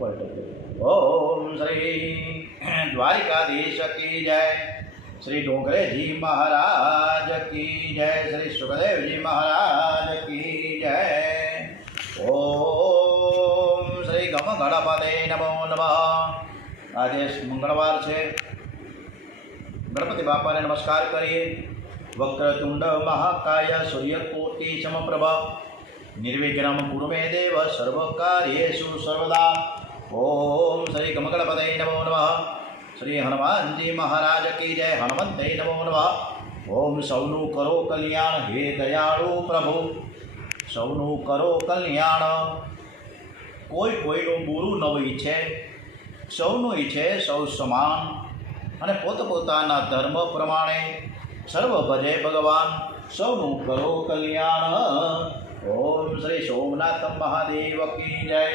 ओम श्री द्वारिकाधीश की जय, श्री डोंगरे जी महाराज की जय, श्री सुखदेव जी महाराज की जय। ओम श्री गम गणपते नमो नमः। आज मंगलवार है, गणपति बापा ने नमस्कार करिए। वक्रतुंड महाकाय सूर्यकोटि समप्रभ निर्विघ्नं कुरु मे देव सर्वकार्येषु सर्वदा। ओम श्री गम गणपते नमो नमः। श्री हनुमान जी महाराज की जय, हनुमंते नमो नमः। ओम सौनु करो कल्याण हे दयाळु प्रभु, सौनु करो कल्याण। कोई कोईनु बुरु न ईच्छे, सौनु ईच्छे सौ समान, અને પોતપોતાના ધર્મ પ્રમાણે સર્વ ભજે ભગવાન, સૌનું કરો કલ્યાણ। ઓમ શ્રી સોમનાથ મહાદેવ की जय,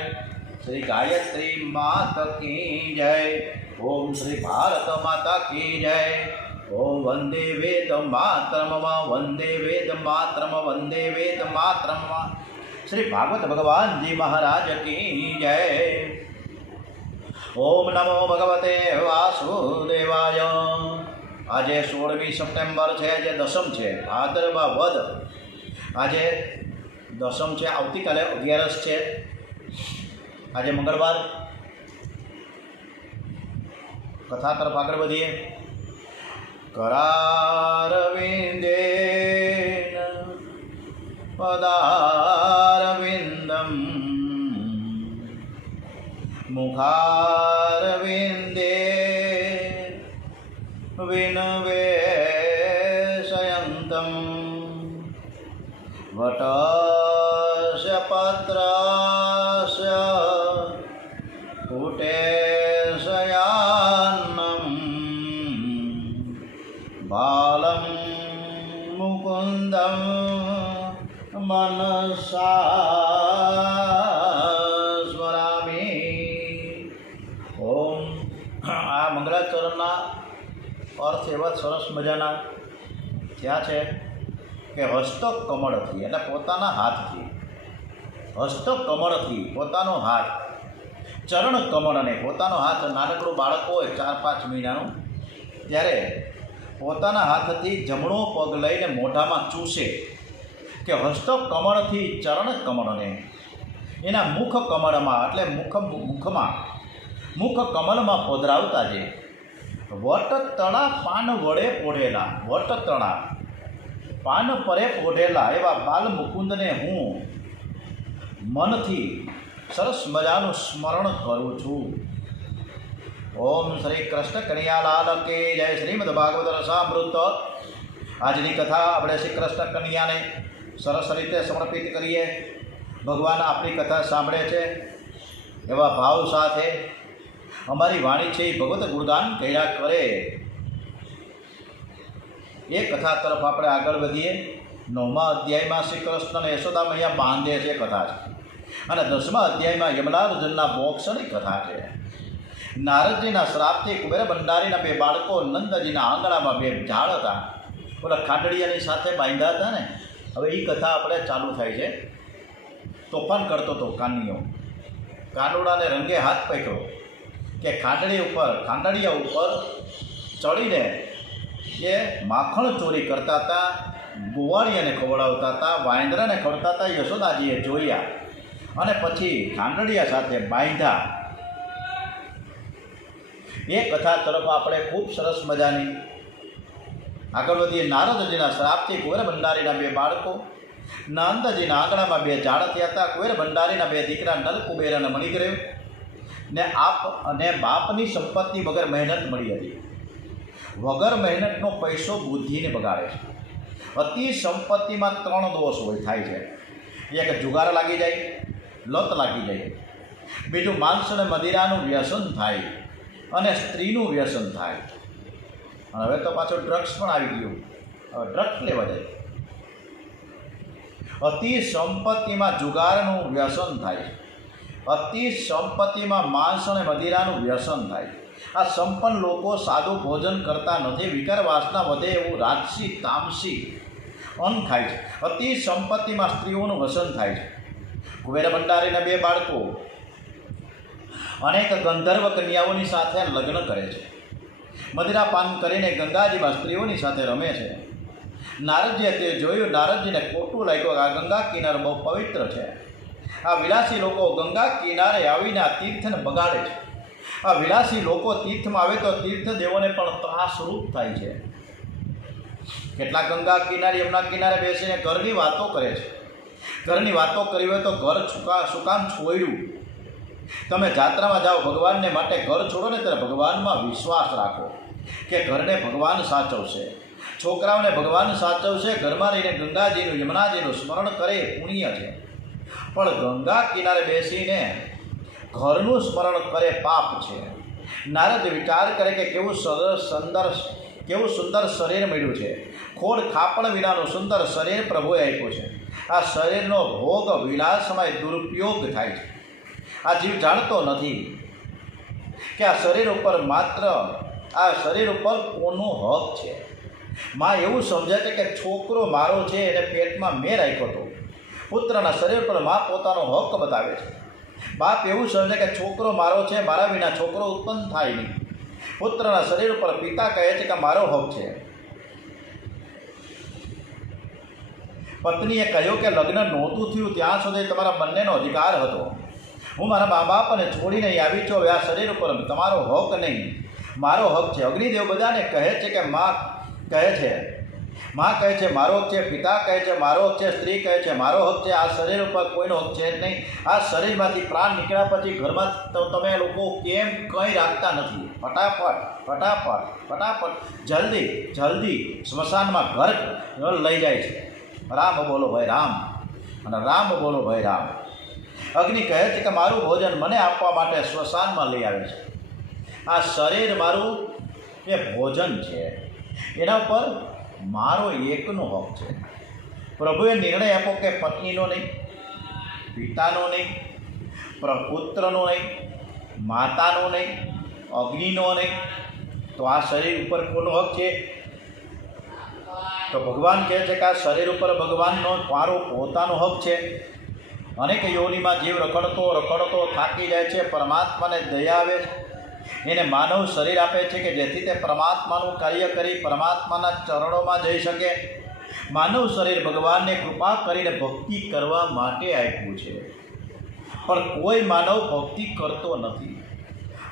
श्री गायत्री माता की जय, ओम श्री भारत माता की जय। ओम वंदे वेद मातरम, वंदे वेद मातरम, वंदे वेद मातरम। श्री भागवत भगवान जी महाराज की जय। ओम नमो भगवते वासुदेवाय। आज 16 सप्टेम्बर है, आज दशम है, भाद्रवा वद। आज दशम है, आवती काले 11 है। आज मंगलवार। कथा तरफ आगे बढ़िए। करारविंदेन पदारविंदम, मुखारविंदे विनवेशयन्तं, वटस्य पत्रस्य पुटेशयान्नं, बालं मुकुन्दं मनसा स्मरामि। ओम आ मंगलाचरणना अर्थ एवा सरस मजाना थया छे के हस्तकमळथी એટલે પોતાના હાથથી, હસ્તકમળથી પોતાનો હાથ, ચરણ કમળ અને પોતાનો હાથ। નાનકડું બાળક હોય 4-5 મહિનાનું, ત્યારે પોતાના હાથથી જમણો પગ લઈને મોઢામાં ચૂસે કે હસ્તકમળથી ચરણ કમળને એના મુખ કમળમાં એટલે મુખ કમલમાં પધરાવતા છે। વટતણા પાન વડે પોઢેલા, વટતણા પાન પરે પોઢેલા એવા બાલ મુકુંદને હું મનથી સરસ મજાનું સ્મરણ કરું છું। ઓમ શ્રી કૃષ્ણ કનૈયાલાલ કે જય। શ્રીમદ ભાગવત રસામૃત। આજની કથા આપણે શ્રી કૃષ્ણ કનૈયાને સરસ રીતે સમર્પિત કરીએ। ભગવાન આપણી કથા સાંભળે છે એવા ભાવ સાથે અમારી વાણી છે ભગવત ગુણગાન કર્યા કરે। એ કથા તરફ આપણે આગળ વધીએ। 9મા અધ્યાયમાં શ્રી કૃષ્ણ અને યશોદા મૈયા બાંધે છે કથા છે, અને 10મા અધ્યાયમાં યમલાર્જુનના મોક્ષની કથા છે। નારદજીના શ્રાપથી કુબેર ભંડારીના 2 બાળકો નંદજીના આંગણામાં 2 ઝાડ હતા, ઓલા ખાંડડિયાની સાથે બાંધ્યા હતા ને। હવે એ કથા આપણે ચાલુ થાય છે। તોફાન કરતો હતો કાનિયો, કાનુડાને રંગે હાથ પકડ્યો કે ખાંડડિયા ઉપર ચડીને એ માખણ ચોરી કરતા હતા, ગોવાળિયાને ખવડાવતા હતા, વાંદરાને ખવડાવતા હતા। યશોદાજીએ જોયા અને પછી ખાંડડિયા સાથે બાંધ્યા। એ કથા તરફ આપણે ખૂબ સરસ મજાની આગળ વધીએ। નારદજીના શ્રાપથી કુબેર ભંડારીના 2 બાળકો નંદજીના આંગણામાં 2 ઝાડ થયા હતા। કુબેર ભંડારીના 2 દીકરા નલ કુબેર અને મણિગ્રીવ ને બાપની સંપત્તિ વગર મહેનત મળી હતી। વગર મહેનતનો પૈસો બુદ્ધિને બગાડે છે। અતિ સંપત્તિમાં 3 દોષ થાય છે। એક જુગાર લાગી જાય, લત લાગી જાય, બીજું માંસ અને મદિરાનું વ્યસન થાય, અને સ્ત્રીનું વ્યસન થાય। અને હવે તો પાછું ડ્રગ્સ પણ આવી ગયું, હવે ડ્રગ્સ લેવા જાય। અતિ સંપત્તિમાં જુગારનું વ્યસન થાય, અતિ સંપત્તિમાં માંસ અને મદિરાનું વ્યસન થાય। આ સંપન્ન લોકો સાદું ભોજન કરતા નથી, વિકાર વાસના વધે એવું રાજસી તામસી અન્ન ખાય છે। અતિ સંપત્તિમાં સ્ત્રીઓનું વ્યસન થાય છે। કુબેર ભંડારીના 2 બાળકો અનેક ગંધર્વ કન્યાઓની સાથે લગ્ન કરે છે, મદિરાપાન કરીને ગંગાજીમાં સ્ત્રીઓની સાથે રમે છે. નારદજીએ તે જોયું. નારદજીને ખોટું લાગ્યું. આ ગંગા કિનારો બહુ પવિત્ર છે. આ વિલાસી લોકો ગંગા કિનારે આવીને આ તીર્થને બગાડે છે. આ વિલાસી લોકો તીર્થમાં આવે તો તીર્થદેવોને પણ ત્રાસરૂપ થાય છે. કેટલાક ગંગા કિનારે યમુના કિનારે બેસીને ઘરની વાતો કરે છે. ઘરની વાતો કરી હોય તો ઘર શું કામ છોડ્યું? તમે જાત્રામાં જાઓ ભગવાનને માટે ઘર છોડો ને ત્યારે ભગવાનમાં વિશ્વાસ રાખો કે ઘરને ભગવાન સાચવશે, છોકરાઓને ભગવાન સાચવશે. ઘરમાં રહીને ગંગાજીનું યમુનાજીનું સ્મરણ કરે એ પુણ્ય છે. પણ ગંગા કિનારે બેસીને ઘરનું સ્મરણ કરે પાપ છે. નારદ વિચાર કરે કે કેવું સુંદર શરીર મળ્યું છે. ખોડ ખાપણ વિનાનું સુંદર શરીર પ્રભુએ આપ્યું છે. આ શરીરનો ભોગ વિલાસમાં દુરુપયોગ થાય છે. આ જીવ જાણતો નથી કે આ શરીર ઉપર કોનો હક છે. માં એવું સમજે છે કે છોકરો મારો છે, એને પેટમાં મેં રાખ્યો હતો. પુત્રના શરીર પર માં પોતાનો હક બતાવે છે. બાપ એવું સમજે કે છોકરો મારો છે, મારા વિના છોકરો ઉત્પન્ન થાય નહીં. પુત્રના શરીર ઉપર પિતા કહે છે કે મારો હક છે. પત્નીએ કહ્યું કે લગ્ન નહોતું થયું ત્યાં સુધી તમારા બંનેનો અધિકાર હતો. હું મારા મા બાપને છોડીને અહીં આવી છું. હવે આ શરીર ઉપર તમારો હક નહીં, મારો હક છે. અગ્નિદેવ બધાને કહે છે કે માં કહે છે મારો હક છે, પિતા કહે છે મારો હક છે, સ્ત્રી કહે છે મારો હક છે. આ શરીર ઉપર કોઈનો હક છે જ નહીં. આ શરીરમાંથી પ્રાણ નીકળ્યા પછી ઘરમાં તો તમે લોકો કેમ કંઈ રાખતા નથી? ફટાફટ જલ્દી સ્મશાનમાં ઘર લઈ જાય છે. રામ બોલો ભાઈ રામ, અને રામ બોલો ભાઈ રામ. અગ્નિ કહે છે કે મારું ભોજન મને આપવા માટે સ્મશાનમાં લઈ આવે છે. આ શરીર મારું એ ભોજન છે, એના ઉપર મારો એકનો હક છે. પ્રભુએ નિર્ણય આપ્યો કે પત્નીનો નહીં, પિતાનો નહીં, પુત્રનો નહીં, માતાનો નહીં, અગ્નિનો નહીં. તો આ શરીર ઉપર કોનો હક છે? તો ભગવાન કહે છે કે આ શરીર ઉપર ભગવાનનો મારો પોતાનો હક છે. અનેક યોનિમાં જીવ રખડતો થાકી જાય છે. પરમાત્માને દયા આવે છે, એને માનવ શરીર આપે છે કે જેથી તે પરમાત્માનું કાર્ય કરી પરમાત્માના ચરણોમાં જઈ શકે. માનવ શરીર ભગવાનને કૃપા કરીને ભક્તિ કરવા માટે આપ્યું છે, પણ કોઈ માનવ ભક્તિ કરતો નથી.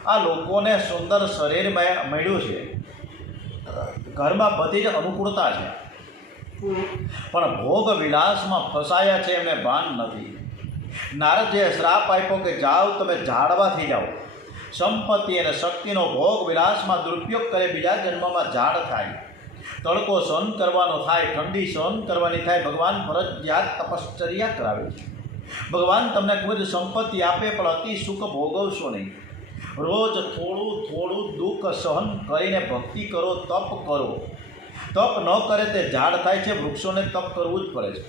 આ લોકોને સુંદર શરીર મળ્યું છે, ઘરમાં બધી જ અનુકૂળતા છે, પણ ભોગ વિલાસમાં ફસાયા છે, એમને ભાન નથી. નારદજીએ શ્રાપ આપ્યો કે જાઓ તમે ઝાડવા થઈ જાઓ. સંપત્તિ અને શક્તિનો ભોગ વિલાસમાં દુરુપયોગ કરે બીજા જન્મમાં ઝાડ થાય. તડકો સહન કરવાનો થાય, ઠંડી સહન કરવાની થાય. ભગવાન ફરજિયાત તપશ્ચર્યા કરાવે છે. ભગવાન તમને ખૂબ જ સંપત્તિ આપે પણ અતિ સુખ ભોગવશો નહીં. રોજ થોડું દુઃખ સહન કરીને ભક્તિ કરો, તપ કરો. તપ ન કરે તે ઝાડ થાય છે. વૃક્ષોને તપ કરવું જ પડે છે.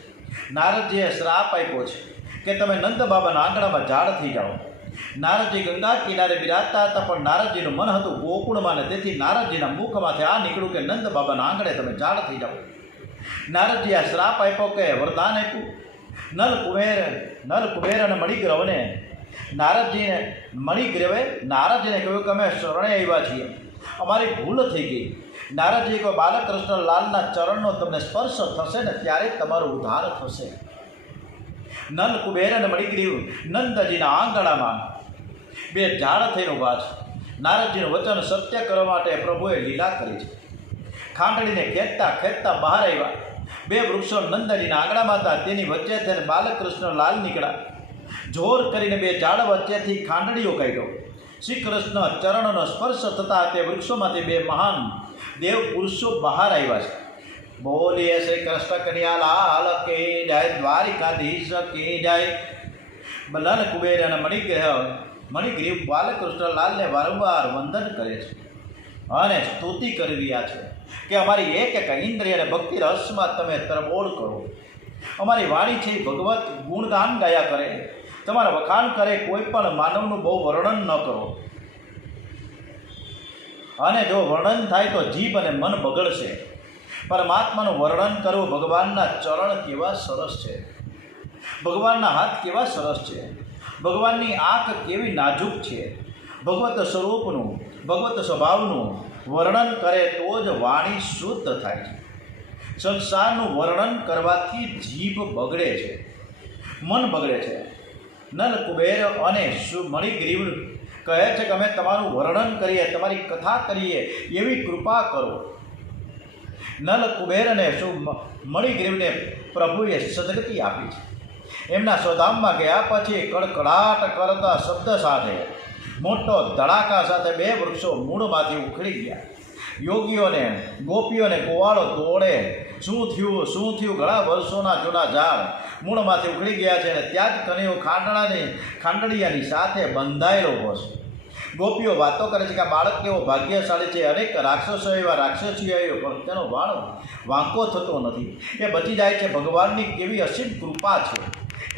નારદજીએ શ્રાપ આપ્યો છે કે તમે નંદ બાબાના આંગણામાં ઝાડ થઈ જાઓ. નારદજી ગંગા કિનારે બિરાજતા હતા, પણ નારદજીનું મન હતું ગોકુળમાં, ને તેથી નારદજીના મુખમાંથી આ નીકળ્યું કે નંદ બાબાના આંગણે તમે ઝાડ થઈ જાઓ. નારદજી આ શ્રાપ આપ્યો કે વરદાન આપ્યું. નલ કુબેર અને મણિગ્રવને નારદજીને કહ્યું કે અમે શરણે આવ્યા છીએ, અમારી ભૂલ થઈ ગઈ. નારદજી કહ્યું બાલકૃષ્ણ લાલના ચરણનો તમને સ્પર્શ થશે ને ત્યારે તમારો ઉદ્ધાર થશે. નલ કુબેર અને મણિગ્રીવ નંદજીના આંગણામાં બે ઝાડ થઈને ઊભા છે. નારદજીનું વચન સત્ય કરવા માટે પ્રભુએ લીલા કરી છે. ખાંડણીને ખેંચતા બહાર આવ્યા. બે વૃક્ષો નંદજીના આંગણામાં હતા, તેની વચ્ચે થઈને બાલકૃષ્ણ લાલ નીકળ્યા. જોર કરીને બે ઝાડ વચ્ચેથી ખાંડણીઓ કાઢ્યો. શ્રી કૃષ્ણ ચરણનો સ્પર્શ થતાં તે વૃક્ષોમાંથી બે મહાન દેવ પુરુષો બહાર આવ્યા છે. બોલીએ શ્રી કૃષ્ણ કન્યા લાલ કે જય, દ્વારિકાધીશ કે જય. નલ કુબેર અને મણિગ્રીવ બાલકૃષ્ણ લાલને વારંવાર વંદન કરે છે અને સ્તુતિ કરી રહ્યા છે કે અમારી એક ઇન્દ્રિય અને ભક્તિ રસમાં તમે તરબોળ કરો. અમારી વાણી છે ભગવત ગુણગાન ગાયા કરે, તમારા વખાણ કરે. કોઈ પણ માનવનું બહુ વર્ણન ન કરો, અને જો વર્ણન થાય તો જીભ અને મન બગડશે. પરમાત્માનું વર્ણન કરવું. ભગવાનના ચરણ કેવા સરસ છે, ભગવાનના હાથ કેવા સરસ છે. ભગવાનની આંખ કેવી નાજુક છે. ભગવત સ્વરૂપનું, ભગવત સ્વભાવનું વર્ણન કરે તો જ વાણી શુદ્ધ થાય છે. સંસારનું વર્ણન કરવાથી જીભ બગડે છે, મન બગડે છે. નલ કુબેર અને મણિગ્રીવ કહે છે કે અમે તમારું વર્ણન કરીએ, તમારી કથા કરીએ, એવી કૃપા કરો. નલ કુબેર અને મણિગ્રીવને પ્રભુએ સદગતિ આપી છે. એમના સ્વધામમાં ગયા પછી કડકડાટ કરતા શબ્દ સાથે, મોટો ધડાકા સાથે 2 વૃક્ષો મૂળમાંથી ઉખડી ગયા. યોગીઓને, ગોપીઓને ગોવાળો દોડે, શું થયું, ઘણા વર્ષોના જૂના ઝાડ મૂળમાંથી ઉખડી ગયા છે. અને ત્યાં જ કનૈયો ખાંડડિયાની સાથે બંધાયેલો હોય છે. ગોપીઓ વાતો કરે છે કે આ બાળક કેવો ભાગ્યશાળી છે. અનેક રાક્ષસો એવા રાક્ષસીઓ આવ્યો પણ તેનો વાળ વાંકો થતો નથી, એ બચી જાય છે. ભગવાનની કેવી અસીમ કૃપા છે.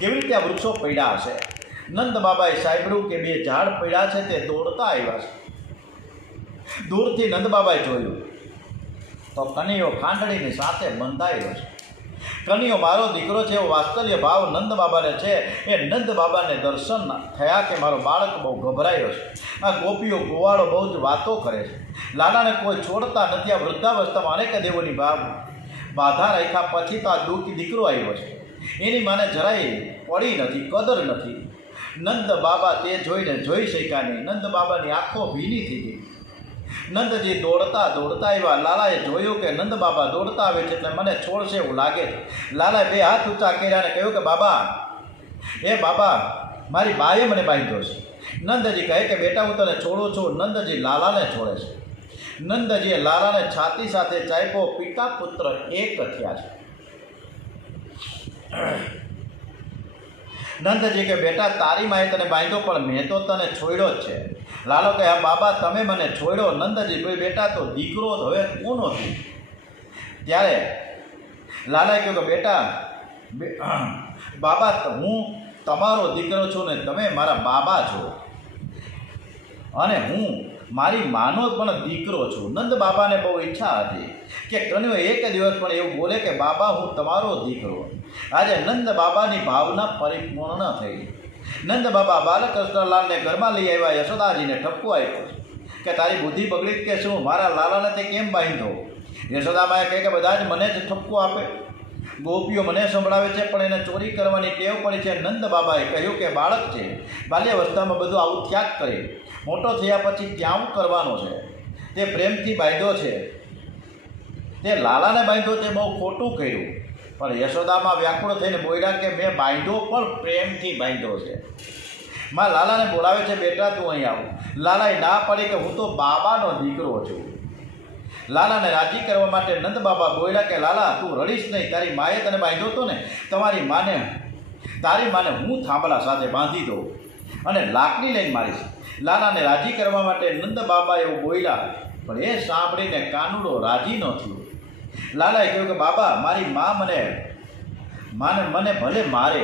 કેવી રીતે આ વૃક્ષો પડ્યા હશે. નંદ બાબાએ સાંભળ્યું કે 2 ઝાડ પડ્યા છે, તે દોડતા આવ્યા છે. દૂરથી નંદ બાબાએ જોયું તો કનૈયો ખાંડણીની સાથે બંધાયેલો છે. કનૈયો મારો દીકરો છે એવો વાત્સલ્ય ભાવ નંદ બાબાને છે. એ નંદ બાબાને દર્શન થયા કે મારો બાળક બહુ ગભરાયો છે. આ ગોપીઓ ગોવાળો બહુ જ વાતો કરે છે. લાલાને કોઈ છોડતા નથી. આ વૃદ્ધાવસ્થામાં અનેક દેવોની બાધા રાખ્યા પછી તો આ દીકરો આવ્યો છે. એની માને જરાય પડી નથી, કદર નથી. નંદ બાબા તે જોઈ શક્યા નહીં. નંદ બાબાની આંખો ભીની થઈ ગઈ. નંદજી દોડતા આવ્યા. લાલાએ જોયું કે નંદ બાબા દોડતા આવે છે એટલે મને છોડશે એવું લાગે છે. લાલાએ 2 હાથ ઊંચા કર્યા અને કહ્યું કે બાબા, મારી બાએ મને બાંધ્યો છે. નંદજી કહે કે બેટા હું તને છોડું છું. નંદજી લાલાને છોડે છે. નંદજીએ લાલાને છાતી સાથે ચાપ્યો. પિતા પુત્ર એક થયા છે. નંદજી કે બેટા તારી માએ તને બાંધ્યો પણ મેં તો તને છોડ્યો જ છે. લાલો કહે હા બાબા તમે મને છોડ્યો. નંદજી ભાઈ બેટા તો દીકરો હવે કોણ હતું. ત્યારે લાલાએ કહ્યું કે બેટા બાબા હું તમારો દીકરો છું ને તમે મારા બાબા છો, અને હું મારી માનો પણ દીકરો છું. નંદ બાબાને બહુ ઈચ્છા હતી કે કનૈયો એક દિવસ પણ એવું બોલે કે બાબા હું તમારો દીકરો. આજે નંદ બાબાની ભાવના પરિપૂર્ણ થઈ. નંદ બાબા બાલકૃષ્ણલાલને ઘરમાં લઈ આવ્યા. યશોદાજીને ઠપકો આપ્યો કે તારી બુદ્ધિ બગડી કે શું, મારા લાલાને તે કેમ બાંધ્યો. યશોદામાએ કહે કે બધા જ મને જ ઠપકો આપે. ગોપીઓ મને સંભળાવે છે પણ એને ચોરી કરવાની ટેવ પડી છે. નંદ બાબાએ કહ્યું કે બાળક છે, બાલ્યાવસ્થામાં બધું આવું ત્યાગ કરે, મોટો થયા પછી ત્યાગ કરવાનો છે. તે પ્રેમથી બાંધ્યો છે, તે લાલાને બાંધ્યો તે બહુ ખોટું કર્યું. પણ યશોદામાં વ્યાકુળ થઈને બોલ્યા કે મેં બાંધ્યો પણ પ્રેમથી બાંધ્યો છે. માં લાલાને બોલાવે છે બેટા તું અહીં આવ. લાલાએ ના પાડી કે હું તો બાબાનો દીકરો છું. લાલાને રાજી કરવા માટે નંદ બાબા બોલ્યા કે લાલા તું રડીશ નહીં. તારી માએ તને બાંધ્યો હતો ને, તારી માને હું થાંભલા સાથે બાંધી દઉં અને લાકડી લઈને મારીશ. લાલાને રાજી કરવા માટે નંદ બાબા એવું બોલ્યા, પણ એ સાંભળીને કાનુડો રાજી ન થયો. લાલાએ કહ્યું કે બાબા મારી મા મને ભલે મારે,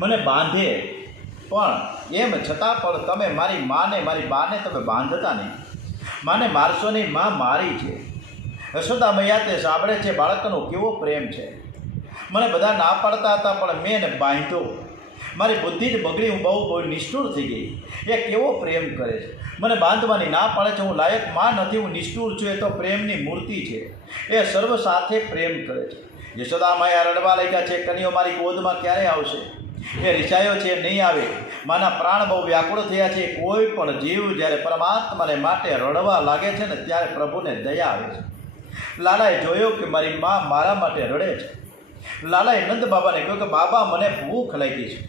મને બાંધે, પણ એમ છતાં પણ તમે મારી બાને તમે બાંધતા નહીં. માને મારશો નહીં, મા મારી છે. યશોદા મૈયા તે સાંભળે છે બાળકનો કેવો પ્રેમ છે. મને બધા ના પાડતા હતા પણ મેં એને બાંધ્યો. મારી બુદ્ધિ જ બગડી, હું બહુ નિષ્ઠુર થઈ ગઈ. એ કેવો પ્રેમ કરે છે, મને બાંધવાની ના પાડે છે. હું લાયક માં નથી, હું નિષ્ઠુર છું. એ તો પ્રેમની મૂર્તિ છે, એ સર્વ સાથે પ્રેમ કરે છે. યશોદા મૈયા રડવા લાગ્યા છે, કનૈયો મારી ગોદમાં ક્યારે આવશે. એ રિસાયો છે, નહીં આવે. માના પ્રાણ બહુ વ્યાકુળ થયા છે. કોઈ પણ જીવ જ્યારે પરમાત્માને માટે રડવા લાગે છે ને ત્યારે પ્રભુને દયા આવે છે. લાલાએ જોયું કે મારી મા મારા માટે રડે છે. લાલાએ નંદ બાબાને કહ્યું કે બાબા મને ભૂખ લાગી છે,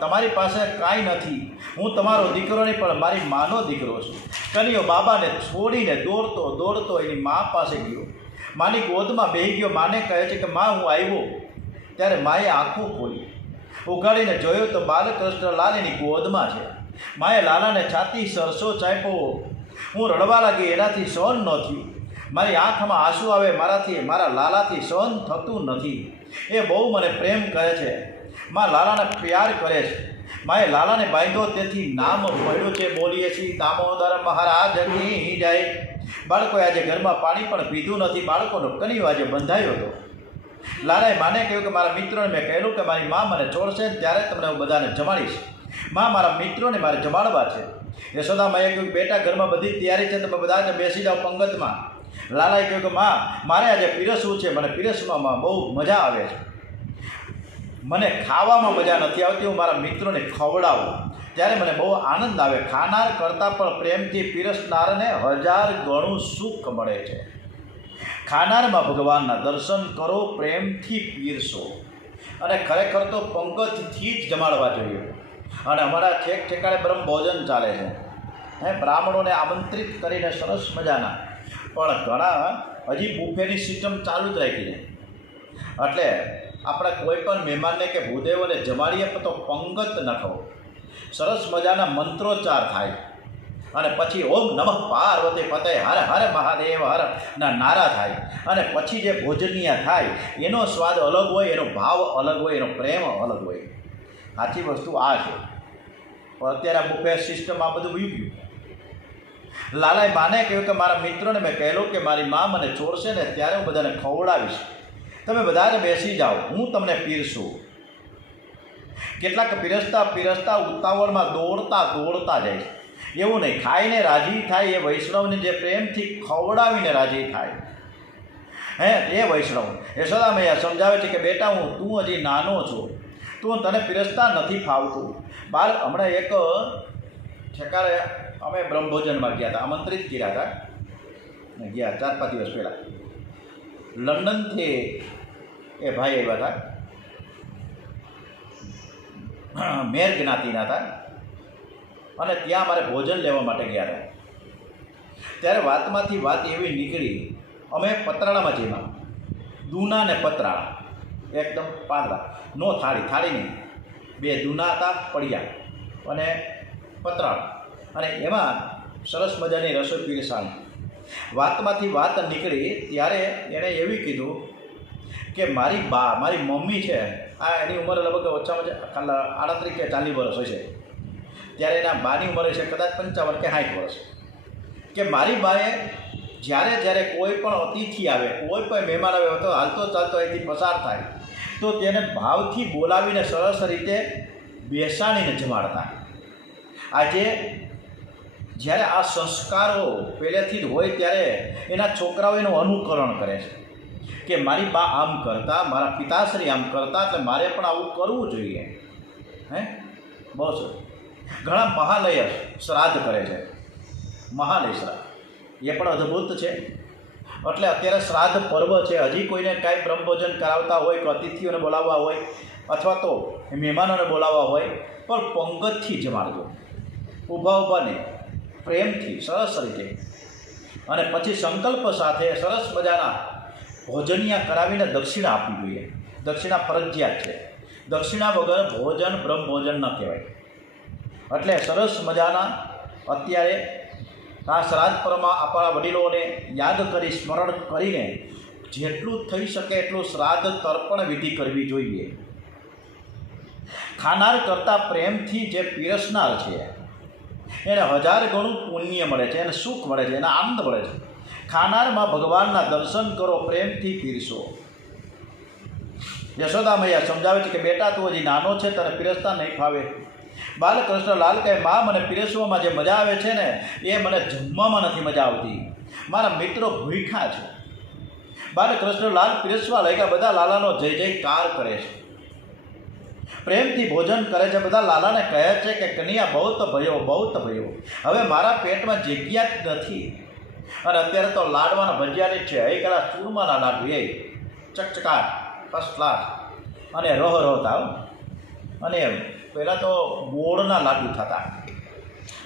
તમારી પાસે કાંઈ નથી. હું તમારો દીકરો નહીં પણ મારી માનો દીકરો છું. કનૈયો બાબાને છોડીને દોડતો એની મા પાસે ગયો. માની ગોદમાં બેસી ગયો. માને કહે છે કે મા હું આવ્યો. ત્યારે માએ આંખો ખોલી, ઉઘાડીને જોયું તો બાલકૃષ્ણલાલ એની ગોદમાં છે. માએ લાલાને છાતી સરસો ચાપ્યો. હું રડવા લાગી, એનાથી સહન ન થયું. મારી આંખમાં આંસુ આવે, મારા લાલાથી સહન થતું નથી. એ બહુ મને પ્રેમ કરે છે. માં લાલાને પ્યાર કરે છે. માએ લાલાને બાંધ્યો, તેથી નામ પડ્યું છે. બોલીએ છીએ દામોદર મહારાજની જય. બાળકોએ આજે ઘરમાં પાણી પણ પીધું નથી. બાળકોનો કનૈયો આજે બંધાયો હતો. લાલાએ માને કહ્યું કે મારા મિત્રોને મેં કહેલું કે મારી મા મને છોડશે ત્યારે તમને હું બધાને જમાડીશ. મા મારા મિત્રોને મારે જમાડવા છે. યશોદામાએ કહ્યું કે બેટા ઘરમાં બધી તૈયારી છે, તમે બધા જ બેસી જાઓ પંગતમાં. લાલાએ કહ્યું કે મા મારે આજે પીરસવું છે, મને પીરસવામાં બહુ મજા આવે છે. મને ખાવામાં મજા નથી આવતી, હું મારા મિત્રોને ખવડાવું ત્યારે મને બહુ આનંદ આવે. ખાનાર કરતાં પણ પ્રેમથી પીરસનારને 1000 ગણું સુખ મળે છે. ખાનારમાં ભગવાનના દર્શન કરો, પ્રેમથી પીરસો. અને ખરેખર તો પંગતથી જ જમાડવા જોઈએ. અને અમારા ઠેક ઠેકાણે બ્રહ્મ ભોજન ચાલે છે, બ્રાહ્મણોને આમંત્રિત કરીને સરસ મજાના. પણ ઘણા હજી બુફેની સિસ્ટમ ચાલુ જ રાખી છે. એટલે આપણે કોઈ પણ મહેમાનને કે ભૂદેવોને જમાડીએ તો પંગત ન ખાઓ. સરસ મજાના મંત્રોચ્ચાર થાય અને પછી ઓમ નમઃ પાર્વતી પતે હર હર મહાદેવ હર ના નારા થાય. અને પછી જે ભોજનીય થાય એનો સ્વાદ અલગ હોય, એનો ભાવ અલગ હોય, એનો પ્રેમ અલગ હોય. સાચી વસ્તુ આ છે. પણ અત્યારે આ બુફે સિસ્ટમ આ બધું વયું ગયું. લાલાએ માને કહ્યું કે મારા મિત્રોને મેં કહેલું કે મારી મા મને છોડશે ને ત્યારે હું બધાને ખવડાવીશ. તમે બધાને બેસી જાઓ, હું તમને પીરસું. કેટલાક પીરસતા પીરસતા ઉતાવળમાં દોડતા જાય છે. એવું નહીં, ખાઈને રાજી થાય એ વૈષ્ણવને જે પ્રેમથી ખવડાવીને રાજી થાય એ વૈષ્ણવ. યશોદામૈયા સમજાવે છે કે બેટા તું હજી નાનો છો, તું તને પીરસતા નથી ફાવતું. બાર હમણાં એક ઠેકાણે અમે બ્રહ્મભોજનમાં ગયા હતા, આમંત્રિત કર્યા હતા. ગયા 4-5 દિવસ પહેલાં લંડનથી એ ભાઈ આવ્યા હતા, મેર જ્ઞાતિના હતા. અને ત્યાં અમારે ભોજન લેવા માટે ગયા હતા. ત્યારે વાતમાંથી વાત એવી નીકળી, અમે પતરાળામાં જઈમાં દૂના ને પતરાળા એકદમ પાતળા, નો થાળી નહીં, 2 દૂના હતા પડ્યા અને પતરાળા. અને એમાં સરસ મજાની રસોઈ પીરસાણી. વાતમાંથી વાત નીકળી ત્યારે એણે એવી કીધું કે મારી મમ્મી છે, આ એની ઉંમર લગભગ ઓછામાં ઓછા 38 કે 40 વર્ષ હશે. ત્યારે એના બાની ઉંમર છે કદાચ 55 કે 60 વર્ષ. કે મારી બાએ જ્યારે કોઈ પણ અતિથિ આવે, કોઈ પણ મહેમાન આવે તો હાલતો ચાલતો અહીંથી પસાર થાય તો તેને ભાવથી બોલાવીને સરસ રીતે બેસાડીને જમાડતા. આજે જ્યારે આ સંસ્કારો પહેલેથી જ હોય ત્યારે એના છોકરાઓ એનું અનુકરણ કરે છે કે મારી બા આમ કરતા, મારા પિતાશ્રી આમ કરતા, એટલે મારે પણ આવું કરવું જોઈએ. બહુ સરસ. ઘણા મહાલય શ્રાદ્ધ કરે છે, મહાલય શ્રાદ્ધ એ પણ અદ્ભુત છે. એટલે અત્યારે શ્રાદ્ધ પર્વ છે, હજી કોઈને કાંઈ બ્રહ્મભોજન કરાવતા હોય કે અતિથિઓને બોલાવવા હોય અથવા તો મહેમાનોને બોલાવવા હોય, પણ પંગતથી જમાડજો, ઊભા નહીં, પ્રેમથી સરસ રીતે. અને પછી સંકલ્પ સાથે સરસ મજાના ભોજનિયા કરાવીને દક્ષિણા આપવી જોઈએ. દક્ષિણા ફરજિયાત છે. દક્ષિણા વગર ભોજન બ્રહ્મભોજન ન કહેવાય. એટલે સરસ મજાના અત્યારે આ શ્રાદ્ધ પરમાં આપણા વડીલોને યાદ કરી, સ્મરણ કરીને જેટલું થઈ શકે એટલું શ્રાદ્ધ તર્પણ વિધિ કરવી જોઈએ. ખાનાર કરતાં પ્રેમથી જે પીરસનાર છે એને 1000 ગણું પુણ્ય મળે છે, એને સુખ મળે છે, એને આનંદ મળે છે. ખાનારમાં ભગવાનના દર્શન કરો, પ્રેમથી પીરસો. યશોદામૈયા સમજાવે છે કે બેટા તું હજી નાનો છે, તને પીરસતા નહીં ફાવે. બાલકૃષ્ણ લાલ કહે મા મને પીરસવામાં જે મજા આવે છે ને એ મને જમવામાં નથી મજા આવતી, મારા મિત્રો ભૂખ્યા છે. બાલકૃષ્ણ લાલ પીરસવા લાગ્યા, બધા લાલાનો જય જયકાર કરે છે, પ્રેમથી ભોજન કરે છે. બધા લાલાને કહે છે કે કનૈયા બહુત ભયો, હવે મારા પેટમાં જગ્યા જ નથી. અને અત્યારે તો લાડવાના ભજીયાની છે, કલા ચૂરમાના લાડુ, એ ચકચકાટ ફર્સ્ટ ક્લાસ અને રોહ થાવ. અને પહેલાં તો ગોળના લાડુ થતા,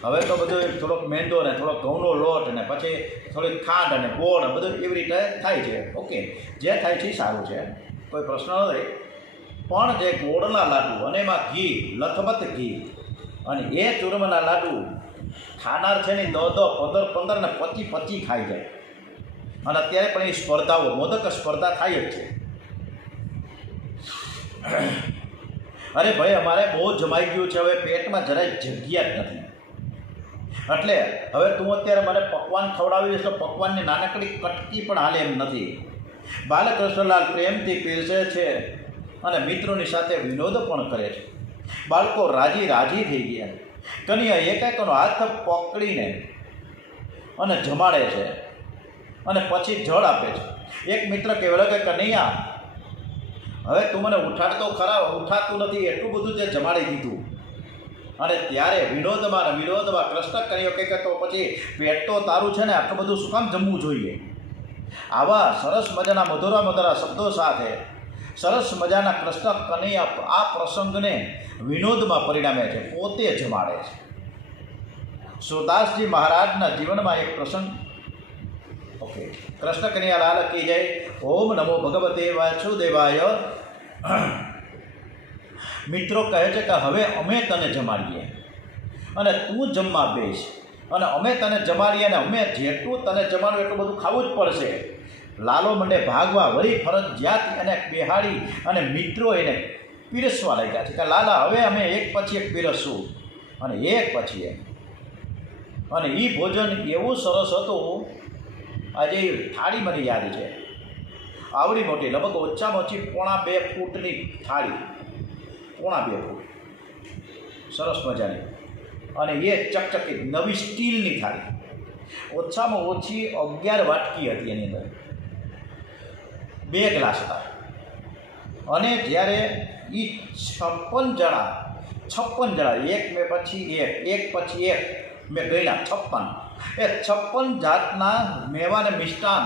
હવે તો બધું થોડોક મેંદો ને થોડોક ઘઉંનો લોટ ને પછી થોડીક ખાંડ અને ગોળ બધું એવી રીતે થાય છે. ઓકે, જે થાય છે સારું છે, કોઈ પ્રશ્ન નથી. પણ જે ગોળના લાડુ અને એમાં ઘી, લથબથ ઘી, અને એ ચૂરમાના લાડુ ખાનાર છે ને 10, 15 ને 25 ખાઈ જાય. અને અત્યારે પણ એ સ્પર્ધાઓ, મોદક સ્પર્ધા થાય જ છે. અરે ભાઈ અમારે બહુ જમાઈ ગયું છે, હવે પેટમાં જરાય જગ્યા જ નથી. એટલે હવે તું અત્યારે મને પકવાન ખવડાવી દઈશ તો પકવાનની નાનકડી કટકી પણ હાલે એમ નથી. બાલકૃષ્ણલાલ પ્રેમથી પીરસે છે અને મિત્રોની સાથે વિનોદ પણ કરે છે. બાળકો રાજી રાજી થઈ ગયા. કન્યા એકાએકનો હાથ પકડીને અને જમાડે છે અને પછી જળ આપે છે. એક મિત્ર કહેવા લાગે કે કનૈયા, હવે તું મને ઉઠાડતો ખરા, ઉઠાડતું નથી, એટલું બધું તે જમાડી દીધું. અને ત્યારે વિનોદમાં કૃષ્ણ કન્યો કહે કે તો પછી પેટ તો તારું છે ને, આટલું બધું શું કામ જમવું જોઈએ. આવા સરસ મજાના મધુરા શબ્દો સાથે સરસ મજાના કૃષ્ણ કનૈયા આ પ્રસંગને વિનોદમાં પરિણામે છે, પોતે જમાડે છે. સુરદાસજી મહારાજના જીવનમાં એક પ્રસંગ. ઓકે, કૃષ્ણ કનૈયા લાલ કી જય. ઓમ નમો ભગવતે વાસુદેવાય. મિત્રો કહે છે કે હવે અમે તને જમાડીએ અને તું જમવા બેસ, અને અમે તને જમાડીએ અને અમે જેટલું તને જમાડું એટલું બધું ખાવું જ પડશે. લાલો મંડે ભાગવા, વળી ફરજિયાત એને બેહાડી અને મિત્રો એને પીરસવા લાગ્યા છે કે લાલા હવે અમે એક પછી એક પીરસશું, અને એક પછી એક. અને એ ભોજન એવું સરસ હતું. આજે થાળી મને યાદ છે, આવડી મોટી, લગભગ ઓછામાં ઓછી 2.5 ફૂટની થાળી, 2.5 ફૂટ, સરસ મજાની. અને એ ચકચકિત નવી સ્ટીલની થાળી. ઓછામાં ઓછી 11 વાટકી હતી એની અંદર, 2 ગ્લાસ હતા. અને જ્યારે એ 56 જણા એક પછી એક મેં ગણ્યા 56. એ 56 જાતના મેવાને મિષ્ટાન,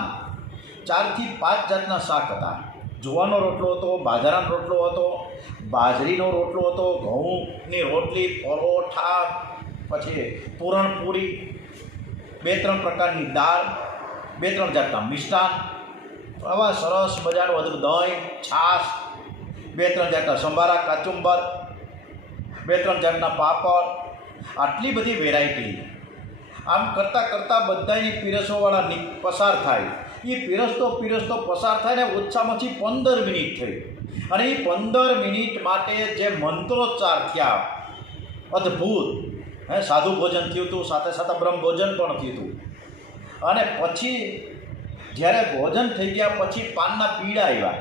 4 થી 5 જાતના શાક હતા. જુવારનો રોટલો હતો, બાજરાનો રોટલો હતો, બાજરીનો રોટલો હતો, ઘઉંની રોટલી, પરોઠા, પછી પૂરણપૂરી, 2-3 પ્રકારની દાળ, 2-3 જાતના મિષ્ટાન, આવા સરસ મજાનું હતું. દહીં, છાશ, 2-3 જાતના સંભારા, કાચુંબર, 2-3 જાતના પાપડ, આટલી બધી વેરાયટી. આમ કરતાં બધાની પીરસોવાળા પસાર થાય. એ પીરસતો પસાર થાય ને ઓછામાં ઓછી 15 મિનિટ થઈ. અને એ 15 મિનિટ માટે જે મંત્રોચ્ચાર થયા, અદ્ભુત. સાદું ભોજન થયું હતું, સાથે બ્રહ્મ ભોજન પણ થયું હતું. અને પછી જ્યારે ભોજન થઈ ગયા પછી પાનના પીડા આવ્યા.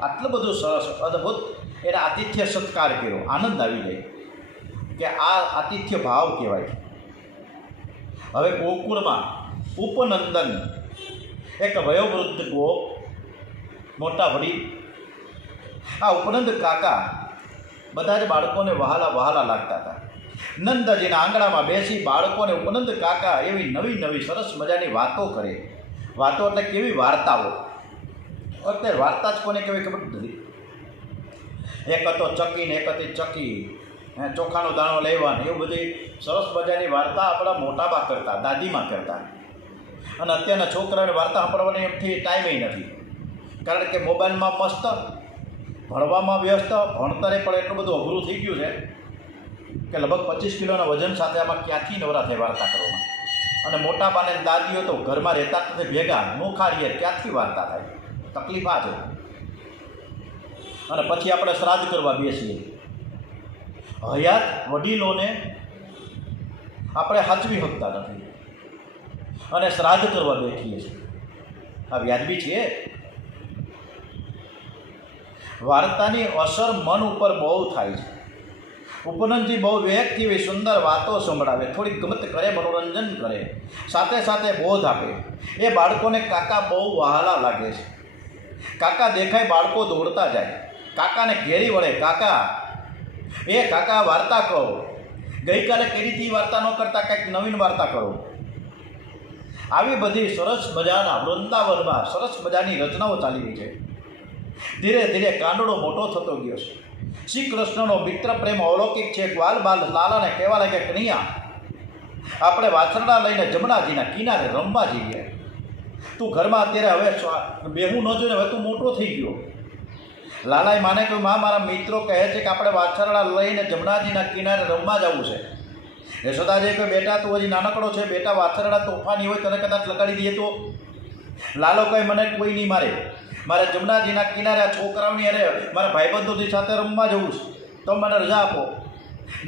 આટલું બધું સરસ અદ્ભુત એના આતિથ્ય સત્કાર કર્યો. આનંદ આવી જાય કે આ આતિથ્ય ભાવ કહેવાય. હવે ગોકુળમાં ઉપનંદન, એક વયોવૃદ્ધ ગોપ, મોટા વડીલ, આ ઉપનંદ કાકા બધા જ બાળકોને વહાલા લાગતા હતા. નંદજીના આંગણામાં બેસી બાળકોને ઉપનંદ કાકા એવી નવી સરસ મજાની વાતો કરે. વાતો એટલે કેવી વાર્તાઓ. અત્યારે વાર્તા જ કોને કહેવાય ખબર નથી. એક હતો ચકી ને એક હતી ચકી, ચોખાનો દાણો લેવાનો, એવું બધી સરસ મજાની વાર્તા આપણા મોટાબા કરતા, દાદીમાં કરતા. અને અત્યારના છોકરાઓને વાર્તા સાંભળવાની એમથી ટાઈમે નથી, કારણ કે મોબાઈલમાં મસ્ત, ભણવામાં વ્યસ્ત, ભણતરે પણ એટલું બધું અઘરું થઈ ગયું છે કે લગભગ 25 કિલોના વજન સાથે આમાં ક્યાંથી નવરા થાય વાર્તા કરવામાં. અને મોટાબાને દાદીઓ તો ઘરમાં રહેતા નથી ભેગા, નોખા રહીએ, ક્યાંથી વાર્તા થાય. તકલીફ આ છે. અને પછી આપણે શ્રાદ્ધ કરવા બેસીએ. હયાત વડીલોને આપણે સાચવી શકતા નથી અને શ્રાદ્ધ કરવા બેઠીએ છીએ. આ વ્યાજબી છે? વાર્તાની અસર મન ઉપર બહુ થાય છે. ઉપનંદજી બહુ વ્યક્તિ એવી સુંદર વાતો સંભળાવે, થોડી ગમત કરે, મનોરંજન કરે, સાથે બોધ આપે. એ બાળકોને કાકા બહુ વહાલા લાગે છે. કાકા દેખાય બાળકો દોડતા જાય, કાકાને ઘેરી વળે. કાકા વાર્તા કહો. ગઈકાલે કેરીથી વાર્તા ન કરતા કંઈક નવીન વાર્તા કરો. આવી બધી સરસ મજાના વૃંદાવનમાં સરસ મજાની રચનાઓ ચાલી રહી છે. ધીરે ધીરે કાંડળો મોટો થતો ગયો છે. શ્રી કૃષ્ણનો મિત્ર પ્રેમ અલૌકિક છે. ગ્વાલ બાલ લાલાને કહેવા લાગે, કનૈયા, આપણે વાછરડા લઈને જમનાજીના કિનારે રમવા જઈએ. તું ઘરમાં અત્યારે હવે બેહું ન જોઈને, હવે તું મોટો થઈ ગયો. લાલાએ માને કહ્યું, મારા મિત્રો કહે છે કે આપણે વાછરડા લઈને જમનાજીના કિનારે રમવા જવું છે. યશોદાજીએ કહ્યું, બેટા તું હજી નાનકડો છે, બેટા વાછરડા તોફાની હોય, તને કદાચ લગાડી દઈએ તો. લાલો કહે, મને કોઈ નહીં મારે, મારે જમનાજીના કિનારે આ છોકરાઓની અરે મારા ભાઈબંધોની સાથે રમવા જવું છે, તો મને રજા આપો.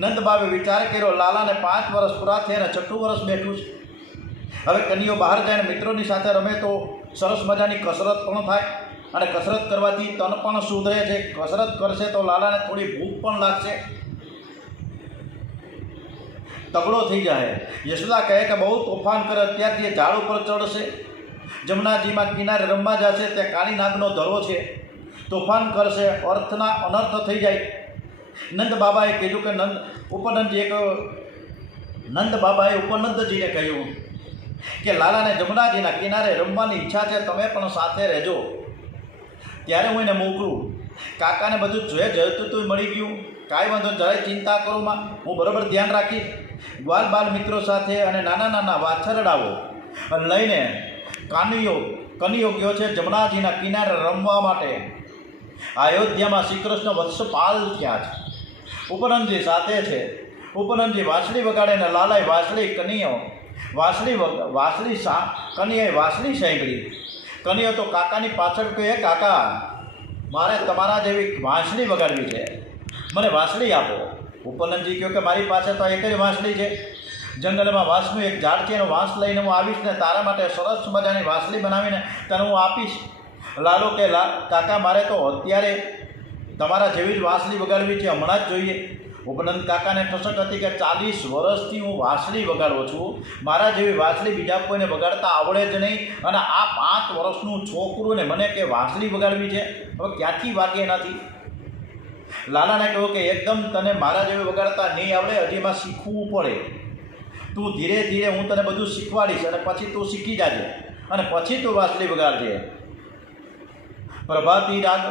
નંદબાબે વિચાર કર્યો, લાલાને 5 વર્ષ પૂરા થયા અને 6ઠું વર્ષ બેઠું છે. હવે કનૈયો બહાર જઈને મિત્રોની સાથે રમે તો સરસ મજાની કસરત પણ થાય અને કસરત કરવાથી તન પણ સુધરે છે. કસરત કરશે તો લાલાને થોડી ભૂખ પણ લાગશે, તગડો થઈ જાય. યશોદા કહે કે બહુ તોફાન કરે, અત્યારથી એ ઝાડ ઉપર ચડશે, જમનાજીમાં કિનારે રમવા જશે, ત્યાં કાળી નાગનો ધરો છે, તોફાન કરશે, અર્થના અનર્થ થઈ જાય. નંદ બાબાએ કીધું કે નંદ બાબાએ ઉપનંદજીને કહ્યું કે લાલાને જમનાજીના કિનારે રમવાની ઈચ્છા છે, તમે પણ સાથે રહેજો. ત્યારે હું એને મોકલું. કાકાને બધું જતું મળી ગયું, કાંઈ વાંધો, જરાય ચિંતા કરું માં, હું બરાબર ધ્યાન રાખીશ. બાલ મિત્રો સાથે અને નાના નાના વાછરડાઓ લઈને કનિયો ગયો છે જમનાજીના કિનારે રમવા માટે. અયોધ્યામાં શ્રી કૃષ્ણ વત્સપાલ થયા છે. ઉપનંદજી સાથે છે. ઉપનંદજી વાંસળી વગાડે ને લાલાએ કનિયાએ વાંસળી સાંભળી. કનિયો તો કાકાની પાછળ કહે, કાકા મારે તમારા જેવી વાંસળી વગાડવી છે, મને વાંસળી આપો. ઉપનંદજી કહ્યું કે મારી પાસે તો એક જ વાંસળી છે, જંગલમાં વાંસનું એક ઝાડ છે, એનો વાંસ લઈને હું આવીશ ને તારા માટે સરસ મજાની વાંસળી બનાવીને તને હું આપીશ. લાલો કે કાકા મારે તો અત્યારે તમારા જેવી જ વાંસળી વગાડવી છે, હમણાં જ જોઈએ. ઉપનંદ કાકાને ઠસક હતી કે 40 વર્ષથી હું વાંસળી વગાડું છું, મારા જેવી વાંસળી બીજા કોઈને વગાડતા આવડે જ નહીં, અને આ 5 વર્ષનું છોકરું ને મને કે વાંસળી વગાડવી છે, હવે ક્યાંથી વાગે નથી. લાલાને કહ્યું કે એકદમ તને મારા જેવી વગાડતા નહીં આવડે, હજી એમાં શીખવું પડે. તું ધીરે ધીરે હું તને બધું શીખવાડીશ અને પછી તું શીખી જાજે અને પછી તું વાંસળી વગાડજે. પ્રભાતી રાગ,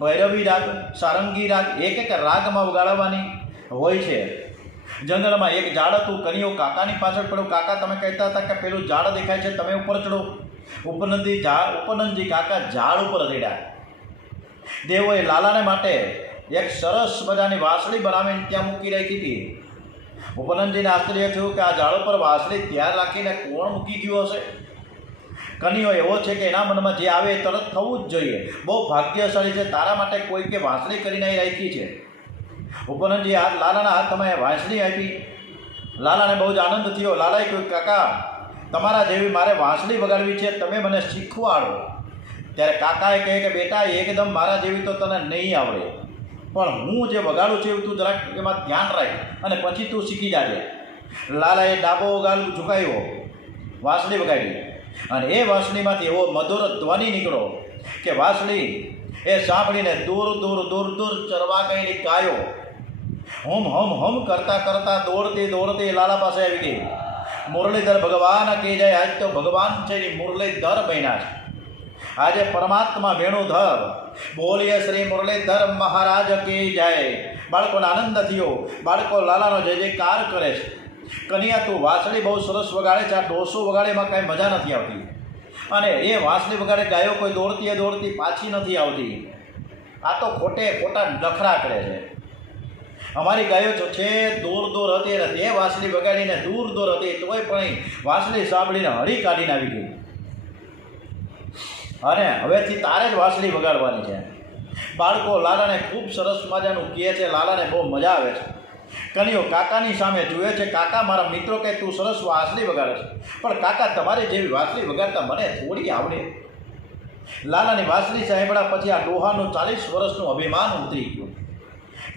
ભૈરવી રાગ, સારંગી રાગ, એક રાગમાં વગાડવાની હોય છે. જંગલમાં એક ઝાડ હતું, કનિયો કાકાની પાછળ પડ્યો. કાકા તમે કહેતા હતા કે પેલું ઝાડ દેખાય છે, તમે ઉપર ચડો. ઉપનંદજી કાકા ઝાડ ઉપર ચડ્યા. દેવોએ લાલાને માટે એક સરસ મજાની વાંસળી બનાવીને ત્યાં મૂકી રાખી હતી. ઉપનંદજીને આશ્ચર્ય થયું કે આ ઝાડ પર વાંસળી ત્યાં રાખીને કોણ મૂકી ગયું હશે. કનિયો એવો છે કે એના મનમાં જે આવે એ તરત થવું જ જોઈએ. બહુ ભાગ્યશાળી છે, તારા માટે કોઈ કે વાંસળી કરીને રાખી છે. ઉપનંદજી લાલાના હાથમાં વાંસળી આપી. લાલાને બહુ જ આનંદ થયો. લાલાએ કહ્યું કાકા તમારા જેવી મારે વાંસળી વગાડવી છે, તમે મને શીખવાડો. ત્યારે કાકાએ કહે કે બેટા એકદમ મારા જેવી તો તને નહીં આવડે, પણ હું જે વગાડું છું એવું તું જરાક એમાં ધ્યાન રાખ અને પછી તું શીખી જાજે. લાલાએ ડાબો ગાલ ઝુકાવ્યો, વાંસળી વગાડી અને એ વાંસળીમાંથી એવો મધુર ધ્વનિ નીકળ્યો કે વાંસળી એ સાંભળીને દૂર ચરવા ગયેલી ગાયો હમ કરતા દોડતી લાલા પાસે આવી ગઈ. મુરલીધર ભગવાન કે જાય, આજ તો ભગવાન છે એ મુરલીધર બન્યા છે. આજે પરમાત્મા વેણુધર, બોલીએ શ્રી મુરલીધર મહારાજ કી જય. બાળકોને આનંદ થયો. બાળકો લાલાનો જય જયકાર કરે છે. કનિયા તું વાંસળી બહુ સરસ વગાડે છે, આ ડોસો વગાડે એમાં કાંઈ મજા નથી આવતી, અને એ વાંસળી વગાડે ગાયો કોઈ દોડતી પાછી નથી આવતી. આ તો ખોટા નખરા કરે છે. અમારી ગાયો છે દૂર હતી અને તે વાંસળી વગાડીને દૂર હતી, તોય પણ વાંસળી સાંભળીને હળી કાઢીને આવી ગઈ. અને હવેથી તારે જ વાંસળી વગાડવાની છે. બાળકો લાલાને ખૂબ સરસ મજાનું કહે છે. લાલાને બહુ મજા આવે છે. કનિયો કાકાની સામે જુએ છે. કાકા મારા મિત્રો કે તું સરસ વાંસળી વગાડે છે, પણ કાકા તમારી જેવી વાંસળી વગાડતા મને થોડી આવડે. લાલાની વાંસળી સાંભળ્યા પછી આ ડોહાનું 40 વર્ષનું અભિમાન ઉતરી ગયું.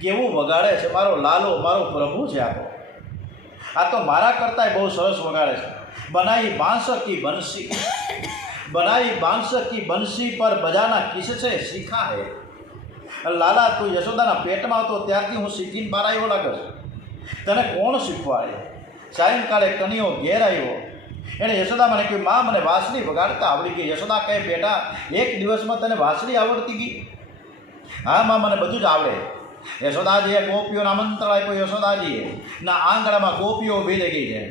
કેવું વગાડે છે મારો લાલો, મારો પ્રભુ છે. આ તો મારા કરતાંય બહુ સરસ વગાડે છે. બનાઈ बांस की बंसी पर बजाना किससे सीखा है. लाला તું યશોદાના પેટમાં હતો ત્યારથી હું શીખીને બહાર આવ્યો લાગે છે, તને કોણ શીખવાડે. સાયંકાળે કનિયો ઘેર આવ્યો. એણે યશોદામાં કહ્યું માં મને વાંસળી વગાડતા આવડી ગઈ. યશોદા કહે બેટા એક દિવસમાં તને વાંસળી આવડતી ગઈ? હા માં મને બધું જ આવડે. યશોદાજીએ ગોપીઓના આમંત્રણ આપ્યું. યશોદાજીએ ના આંગણામાં ગોપીઓ ભેળી ગઈ છે.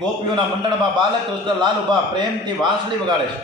ગોપીઓના મંડળમાં બાલકૃષ્ણ લાલુભા પ્રેમથી વાંસળી વગાડે છે.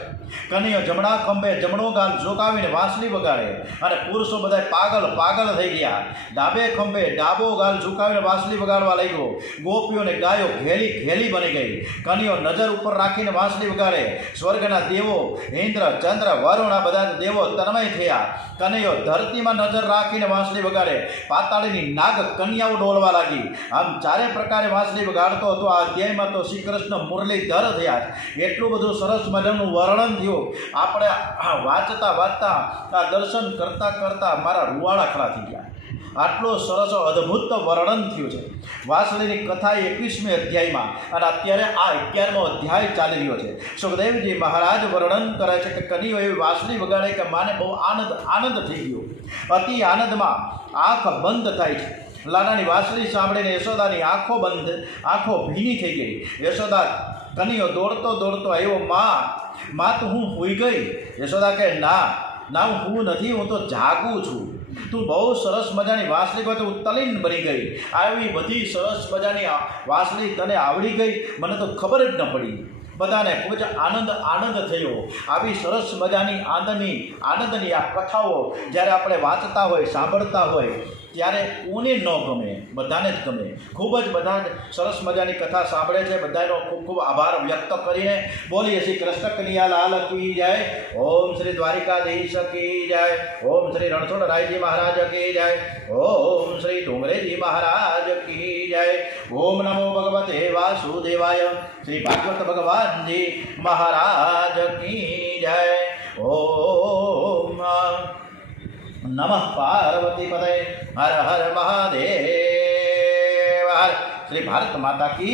કનિયો જમણા ખંભે જમણો ગાલ ઝુકાવીને વાંસળી વગાડે અને પુરુષો બધા પાગલ થઈ ગયા. ડાબે ખંભે ડાબો ગાલ ઝુકાવીને વાંસળી વગાડવા લાગ્યો. ગોપીઓને ગાયો ઘેલી બની ગઈ. કનિયો નજર ઉપર રાખીને વાંસળી વગાડે. સ્વર્ગના દેવો ઇન્દ્ર ચંદ્ર વરુણ આ બધા દેવો તન્મય થયા. કનિયો ધરતીમાં નજર રાખીને વાંસળી વગાડે. પાતાળીની નાગ કન્યાઓ ડોલવા લાગી. આમ ચારે પ્રકારે વાંસળી વગાડતો હતો. આ અધ્યાયમાં તો શ્રી કૃષ્ણ મુરલીધર થયા. એટલું બધું સરસ મજાનું વર્ણન થયો. આપણે આ વાંચતા વાંચતા આ દર્શન કરતાં કરતાં મારા રૂવાડા ખડા થઈ ગયા. આટલો સરસ અદ્ભુત વર્ણન થયું છે વાંસળીની કથા 21મી અધ્યાયમાં, અને અત્યારે આ 11મો અધ્યાય ચાલી રહ્યો છે. સુખદેવજી મહારાજ વર્ણન કરે છે કે કનીઓ એવી વાંસળી વગાડે કે માને બહુ આનંદ થઈ ગયો. અતિ આનંદમાં આંખ બંધ થાય છે. લાલાની વાંસળી સાંભળીને યશોદાની આંખો ભીની થઈ ગઈ. યશોદા કનીઓ દોડતો આવ્યો, માં તો હું સૂઈ ગઈ. યશોદા કહે, ના હું નથી, હું તો જાગું છું. તું બહુ સરસ મજાની વાંસળી પર તું તલીન બની ગઈ. આવી બધી સરસ મજાની વાંસળી તને આવડી ગઈ, મને તો ખબર જ ન પડી. બધાને ખૂબ જ આનંદ થયો. આવી સરસ મજાની આનંદની આ કથાઓ જ્યારે આપણે વાંચતા હોય, સાંભળતા હોય, ત્યારે કોને ન ગમે? બધાને જ ગમે. ખૂબ જ બધા જ સરસ મજાની કથા સાંભળે છે. બધાનો ખૂબ આભાર વ્યક્ત કરીને બોલીએ શ્રી કૃષ્ણ કનૈયા લાલ કી જય. ઓમ શ્રી દ્વારિકાધીશ કી જય. ઓમ શ્રી રણછોડરાયજી મહારાજ કી જય. ઓમ શ્રી ડુંગરેજી મહારાજ કી જય. ઓમ નમો ભગવતે વાસુદેવાય. શ્રી ભાગવત ભગવાનજી મહારાજ કી જય. ઓમ નમઃ પાર્વતી પતય. હર હર મહાદેવ. હર શ્રી ભારત માતા કી